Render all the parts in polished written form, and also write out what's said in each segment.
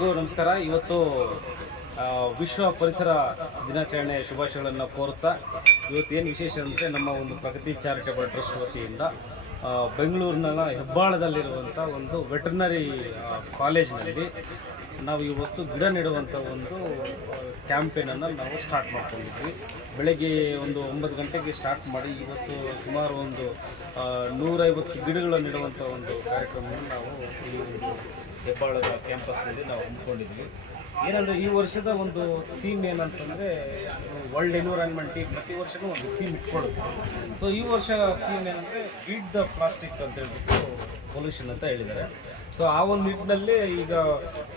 ಎಲ್ರಿಗೂ ನಮಸ್ಕಾರ. ಇವತ್ತು ವಿಶ್ವ ಪರಿಸರ ದಿನಾಚರಣೆ ಶುಭಾಶಯಗಳನ್ನು ಕೋರುತ್ತಾ ಇವತ್ತೇನು ವಿಶೇಷ ಅಂದರೆ ನಮ್ಮ ಒಂದು ಪ್ರಗತಿ ಚಾರಿಟೇಬಲ್ ಟ್ರಸ್ಟ್ ವತಿಯಿಂದ ಬೆಂಗಳೂರಿನ ಹೆಬ್ಬಾಳದಲ್ಲಿರುವಂಥ ಒಂದು ವೆಟರ್ನರಿ ಕಾಲೇಜಿನಲ್ಲಿ ನಾವು ಇವತ್ತು ಗಿಡ ನೆಡುವಂಥ ಒಂದು ಕ್ಯಾಂಪೇನನ್ನು ನಾವು ಸ್ಟಾರ್ಟ್ ಮಾಡ್ಕೊಂಡಿದ್ವಿ. ಬೆಳಗ್ಗೆ ಒಂದು 9 ಗಂಟೆಗೆ ಸ್ಟಾರ್ಟ್ ಮಾಡಿ ಇವತ್ತು ಸುಮಾರು ಒಂದು 150 ಗಿಡಗಳನ್ನು ನೆಡುವಂಥ ಒಂದು ಕಾರ್ಯಕ್ರಮವನ್ನು ನಾವು ಈ ಒಂದು ಹೆಬ್ಬಾಳದ ಕ್ಯಾಂಪಸ್ನಲ್ಲಿ ನಾವು ಹಮ್ಮಿಕೊಂಡಿದ್ವಿ. ಏನಂದರೆ ಈ ವರ್ಷದ ಒಂದು ಥೀಮ್ ಏನಂತಂದರೆ ವರ್ಲ್ಡ್ ಎನ್ವಿರಾನ್ಮೆಂಟ್ ಡೇ. ಪ್ರತಿ ವರ್ಷವೂ ಒಂದು ಥೀಮ್ ಇಟ್ಕೊಳ್ಳುತ್ತೆ. ಸೊ ಈ ವರ್ಷ ಥೀಮ್ ಏನಂದರೆ ಬೀಟ್ ದ ಪ್ಲಾಸ್ಟಿಕ್ ಅಂತ ಹೇಳ್ಬಿಟ್ಟು ಪೊಲ್ಯೂಷನ್ ಅಂತ ಹೇಳಿದ್ದಾರೆ. ಸೊ ಆ ಒಂದು ನಿಟ್ಟಿನಲ್ಲಿ ಈಗ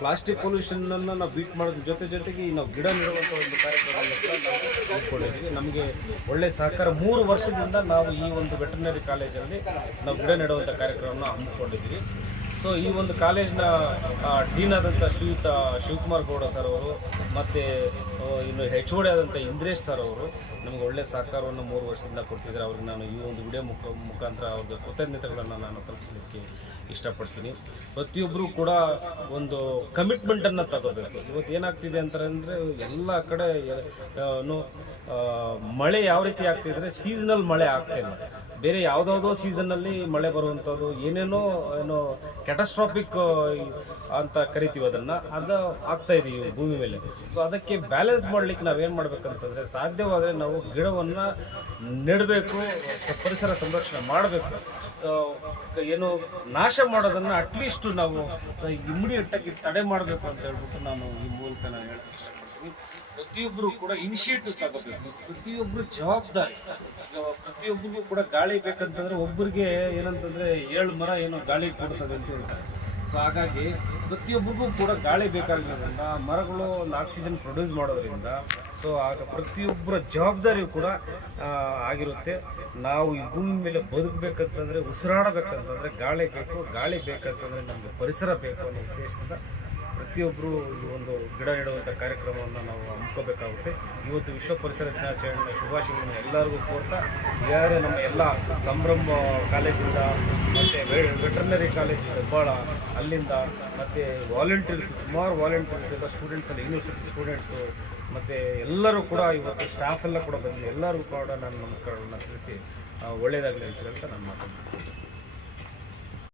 ಪ್ಲಾಸ್ಟಿಕ್ ಪೊಲ್ಯೂಷನನ್ನು ನಾವು ಬೀಟ್ ಮಾಡೋದ್ರ ಜೊತೆಗೆ ನಾವು ಗಿಡ ನೆಡುವಂಥ ಒಂದು ಕಾರ್ಯಕ್ರಮವನ್ನು ಕೂಡ ನಾವು ಹಮ್ಮಿಕೊಂಡಿದ್ವಿ. ನಮಗೆ ಒಳ್ಳೆಯ ಸಹಕಾರ 3 ವರ್ಷದಿಂದ ನಾವು ಈ ಒಂದು ವೆಟರ್ನರಿ ಕಾಲೇಜಲ್ಲಿ ನಾವು ಗಿಡ ನೆಡುವಂಥ ಕಾರ್ಯಕ್ರಮವನ್ನು ಹಮ್ಮಿಕೊಂಡಿದ್ವಿ. ಸೊ ಈ ಒಂದು ಕಾಲೇಜಿನ ಡೀನ್ ಆದಂಥ ಶಿವಕುಮಾರ್ ಗೌಡ ಸರ್ ಅವರು ಮತ್ತು ಇನ್ನು HOD ಆದಂಥ ಇಂದ್ರೇಶ್ ಸರ್ ಅವರು ನಮಗೆ ಒಳ್ಳೆಯ ಸಹಕಾರವನ್ನು 3 ವರ್ಷದಿಂದ ಕೊಡ್ತಿದ್ದಾರೆ. ಅವ್ರಿಗೆ ನಾನು ಈ ಒಂದು ವಿಡಿಯೋ ಮುಖಾಂತರ ಅವ್ರಿಗೆ ಕೃತಜ್ಞತೆಗಳನ್ನು ನಾನು ತಲುಪಿಸಲಿಕ್ಕೆ ಇಷ್ಟಪಡ್ತೀನಿ. ಪ್ರತಿಯೊಬ್ಬರು ಕೂಡ ಒಂದು ಕಮಿಟ್ಮೆಂಟನ್ನು ತಗೋಬೇಕು. ಇವತ್ತು ಏನಾಗ್ತಿದೆ ಅಂತಂದರೆ ಎಲ್ಲ ಕಡೆ ಮಳೆ ಯಾವ ರೀತಿ ಆಗ್ತಿದ್ರೆ ಸೀಸನಲ್ ಮಳೆ ಆಗ್ತಾಯಿಲ್ಲ. ಬೇರೆ ಯಾವುದಾವುದೋ ಸೀಸನ್ನಲ್ಲಿ ಮಳೆ ಬರುವಂಥದ್ದು ಏನೋ ಕ್ಯಾಟಸ್ಟ್ರಾಫಿಕ್ ಅಂತ ಕರಿತೀವಿ ಅದನ್ನು, ಅದು ಆಗ್ತಾಯಿದೆ ಈ ಭೂಮಿ ಮೇಲೆ. ಸೊ ಅದಕ್ಕೆ ಬ್ಯಾಲೆನ್ಸ್ ಮಾಡಲಿಕ್ಕೆ ನಾವೇನು ಮಾಡಬೇಕಂತಂದರೆ ಸಾಧ್ಯವಾದರೆ ನಾವು ಗಿಡವನ್ನು ನೆಡಬೇಕು, ಪರಿಸರ ಸಂರಕ್ಷಣೆ ಮಾಡಬೇಕು. ಏನು ನಾಶ ಮಾಡೋದನ್ನು ಅಟ್ಲೀಸ್ಟ್ ನಾವು ಇಮಿಡಿಯೇಟಾಗಿ ತಡೆ ಮಾಡಬೇಕು ಅಂತ ಹೇಳ್ಬಿಟ್ಟು ನಾನು ಈ ಮೂಲಕ ನಾನು ಹೇಳಕ್ಕೆ ಇಷ್ಟಪಡ್ತೀನಿ. ಪ್ರತಿಯೊಬ್ಬರು ಕೂಡ ಇನಿಷಿಯೇಟಿವ್ ತಗೋಬೇಕು. ಪ್ರತಿಯೊಬ್ಬರು ಜವಾಬ್ದಾರಿ. ಪ್ರತಿಯೊಬ್ಬರಿಗೂ ಕೂಡ ಗಾಳಿ ಬೇಕಂತಂದರೆ ಒಬ್ಬರಿಗೆ ಏನಂತಂದರೆ 7 ಮರ ಏನೋ ಗಾಳಿ ಕೊಡ್ತದೆ ಅಂತ ಹೇಳ್ತಾರೆ. ಸೊ ಹಾಗಾಗಿ ಪ್ರತಿಯೊಬ್ಬರಿಗೂ ಕೂಡ ಗಾಳಿ ಬೇಕಾಗಿರೋದ್ರಿಂದ ಮರಗಳು ಒಂದು ಆಕ್ಸಿಜನ್ ಪ್ರೊಡ್ಯೂಸ್ ಮಾಡೋದ್ರಿಂದ ಸೊ ಆಗ ಪ್ರತಿಯೊಬ್ಬರ ಜವಾಬ್ದಾರಿಯೂ ಕೂಡ ಆಗಿರುತ್ತೆ. ನಾವು ಈ ಭೂಮಿ ಮೇಲೆ ಬದುಕಬೇಕಂತಂದರೆ, ಉಸಿರಾಡಬೇಕಂತಂದರೆ ಗಾಳಿ ಬೇಕಂತಂದರೆ ನಮಗೆ ಪರಿಸರ ಬೇಕು ಅನ್ನೋ ಉದ್ದೇಶದಿಂದ ಪ್ರತಿಯೊಬ್ಬರು ಈ ಒಂದು ಗಿಡ ನೆಡುವಂಥ ಕಾರ್ಯಕ್ರಮವನ್ನು ನಾವು ಹಮ್ಮಿಕೋಬೇಕಾಗುತ್ತೆ. ಇವತ್ತು ವಿಶ್ವ ಪರಿಸರ ದಿನಾಚರಣೆ ಶುಭಾಶಯಗಳನ್ನು ಎಲ್ಲರಿಗೂ ಕೋರ್ತಾ, ಈಗಾಗಲೇ ನಮ್ಮ ಎಲ್ಲ ಸಂಭ್ರಮ ಕಾಲೇಜಿಂದ ಮತ್ತು ವೆಟರ್ನರಿ ಕಾಲೇಜ್ ಹೆಬ್ಬಾಳ ಅಲ್ಲಿಂದ ಮತ್ತು ವಾಲಂಟಿಯರ್ಸ್, ಸುಮಾರು ವಾಲಂಟಿಯರ್ಸ್ ಎಲ್ಲ ಸ್ಟೂಡೆಂಟ್ಸ್ ಎಲ್ಲ ಯೂನಿವರ್ಸಿಟಿ ಸ್ಟೂಡೆಂಟ್ಸು ಮತ್ತು ಎಲ್ಲರೂ ಕೂಡ ಇವತ್ತು ಸ್ಟಾಫ್ ಎಲ್ಲ ಕೂಡ ಬಂದು ಎಲ್ಲರಿಗೂ ಕೂಡ ನಾನು ನಮಸ್ಕಾರಗಳನ್ನು ತಿಳಿಸಿ ಒಳ್ಳೆಯದಾಗಲಿ ಅಂತ ಹೇಳ್ತಾ ನಾನು ಮಾತಾಡ್ತೀನಿ.